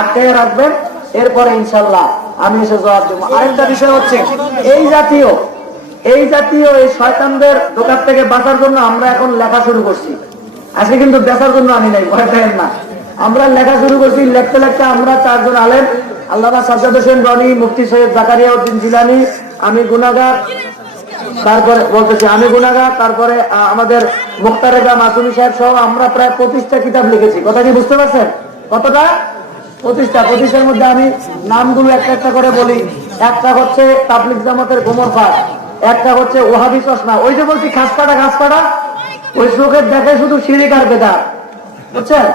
আটকায় রাখবেন, এরপরে ইনশাল্লাহ আমি এসে জবাব দেবো। আরেকটা বিষয় হচ্ছে এই জাতীয় এই শয়তানদের দোকান থেকে বাঁচার জন্য আমরা এখন লেখা শুরু করছি। আজকে কিন্তু বেচার জন্য আনি নাই, ভয় পেয়েন না। আমরা লেখা শুরু করছি, লিখতে লিখতে আমরা 4 জন আলেম, আল্লামা সাজ্জাদ হোসেন রনি, মুফতি সৈয়দ জাকারিয়া উদ্দিন জিলানী, আমি গুনাহগার, তারপরে বলতেছি আমি গুনাহগার, তারপরে আমাদের মুখতারেজা মাসুমি সাহেব সহ আমরা প্রায় 25টা কিতাব লিখেছি। কথা কি বুঝতে পারছেন? কতটা? 25টার মধ্যে আমি নামগুলো একটা একটা করে বলি। একটা হচ্ছে তাবলিগ জামাতের গোমর ফাঁস, একটা হচ্ছে ওয়াহাবি চশমা, ওই যে বলছি ঘাসপাড়া ওই চোখের দেখে শুধু শিরিক আর বেদাত, বুঝছেন?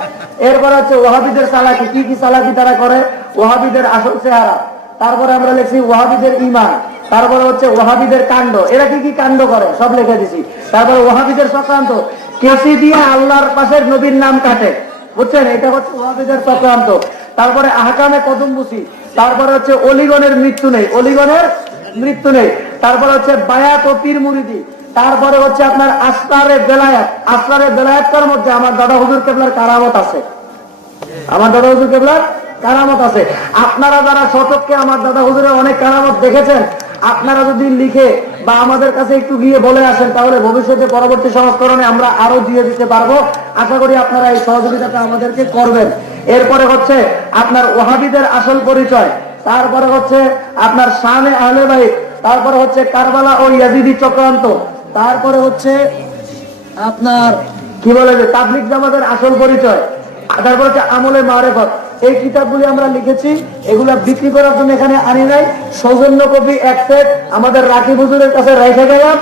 এরপর হচ্ছে ওয়াহাবিদের চালাকি, কি কি চালাকি তারা করে, ওয়াহাবিদের আসল চেহারা। তারপরে আমরা লিখছি ওয়াহাবিদের ঈমান, তারপরে হচ্ছে ওয়াহাবিদের কাণ্ড, এরা কি কি কাণ্ড করে সব লিখে দিছি। তারপরে ওয়াহাবিদের চক্রান্ত, কেসি দিয়ে আল্লাহর পাশের নবীর নাম কাটে, বুঝছেন? এটা হচ্ছে ওয়াহাবিদের চক্রান্ত। তারপরে আহকামে কদমবুসি, তারপরে হচ্ছে অলিগণের মৃত্যু নেই, তারপরে হচ্ছে বায়াত ও পীর মুরিদি, তারপরে হচ্ছে আপনার আসরারে বেলায়েতটার মধ্যে আমার দাদা হুজুর কেবলার কারামত আছে। আপনারা যারা শতককে আমার দাদা হুজুরের অনেক কারামত দেখেছেন, আপনারা যদি লিখে বা আমাদের কাছে একটু গিয়ে বলে আসেন, তাহলে ভবিষ্যতে পরবর্তী সংস্করণে আমরা আরো দিয়ে দিতে পারবো। আশা করি আপনারা এই সহযোগিতাটা আমাদেরকে করবেন। এরপরে হচ্ছে আপনার ওয়াহাবিদের আসল পরিচয়, তারপরে হচ্ছে আপনার শানে আহলে বাইত, তারপরে হচ্ছে কারবালা ও ইয়াজিদি চক্রান্ত, তারপরে হচ্ছে আপনার কি বলে যে তাবলিগ জামাতের আসল পরিচয়, তারপর হচ্ছে আমলে মারেফত। এই কিতাবগুলি আমরা লিখেছি, এগুলা বিক্রি করার জন্য এখানে আনি নাই। সৌজন্য কপি এক সেট আমাদের রাকিব হুজুরের কাছে রেখে গেলাম,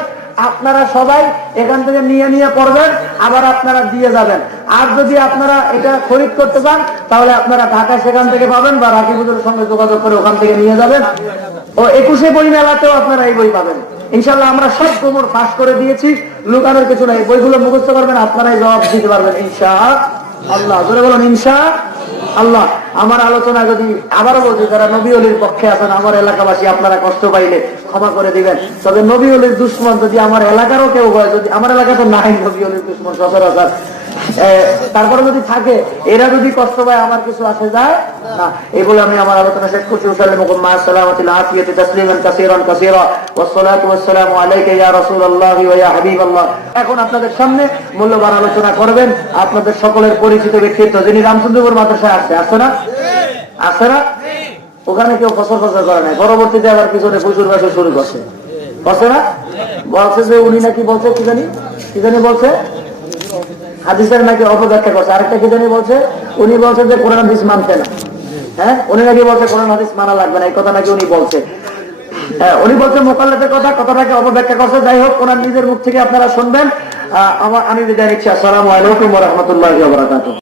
আপনারা সবাই এখান থেকে নিয়ে পড়বেন, আবার আপনারা দিয়ে যাবেন। আর যদি আপনারা এটা খরিদ করতে চান, তাহলে আপনারা ঢাকা সেখান থেকে পাবেন, বা রাকিব হুজুরের সঙ্গে যোগাযোগ করে ওখান থেকে নিয়ে যাবেন। ও 21শে বই মেলাতেও আপনারা এই বই পাবেন ইনশাল্লাহ। আমরা সব কোমর ফাঁস করে দিয়েছি, লুকানোর কিছু নাই। বইগুলো মুখস্থ করবেন, আপনারাই জবাব দিতে পারবেন ইনশাআল্লাহ। জোরে বলুন ইনশাআল্লাহ। আমার আলোচনা যদি আবারও বলছি, যারা নবী ওলির পক্ষে আছেন, আমার এলাকাবাসী আপনারা কষ্ট পাইলে ক্ষমা করে দিবেন। তবে নবী ওলির দুশ্মন যদি আমার এলাকারও কেউ হয়, যদি আমার এলাকা তো নাই নবী ওলির দুশ্মন সচরাচর, তারপরে যদি থাকে, এরা যদি কষ্ট পায়, আমার কিছু আসে যায় না। এই বলে আমি আমার আলোচনা শেষ করছি। এখন আপনাদের সামনে মূল্যবান আলোচনা করবেন আপনাদের সকলের পরিচিত ব্যক্তিত্ব, যিনি রামচন্দ্রপুর মাদ্রাসায় আসছে না? ওখানে কেউ ফসল করে নাই, পরবর্তীতে আবার পিছনে প্রচুর বাসা শুরু করছে না? বলছে যে উনি নাকি বলছে কি জানি বলছে হাদিসের নাকি অপব্যাখ্যা করছে। আরেকটা কি জানি বলছে, উনি বলছে যে কোরআন হাদিস মানছে না। হ্যাঁ, উনি নাকি বলছে কোরআন হাদিস মানা লাগবে না, এই কথা নাকি উনি বলছে। উনি বলছে মোকাল্লাফের কথাটাকে অপব্যাখ্যা করছে। যাই হোক, ওনার নিজের মুখ থেকে আপনারা শুনবেন। আমি বিদায় নিচ্ছি। আসসালামু আলাইকুম ওয়া রাহমাতুল্লাহি ওয়া বারাকাতুহু।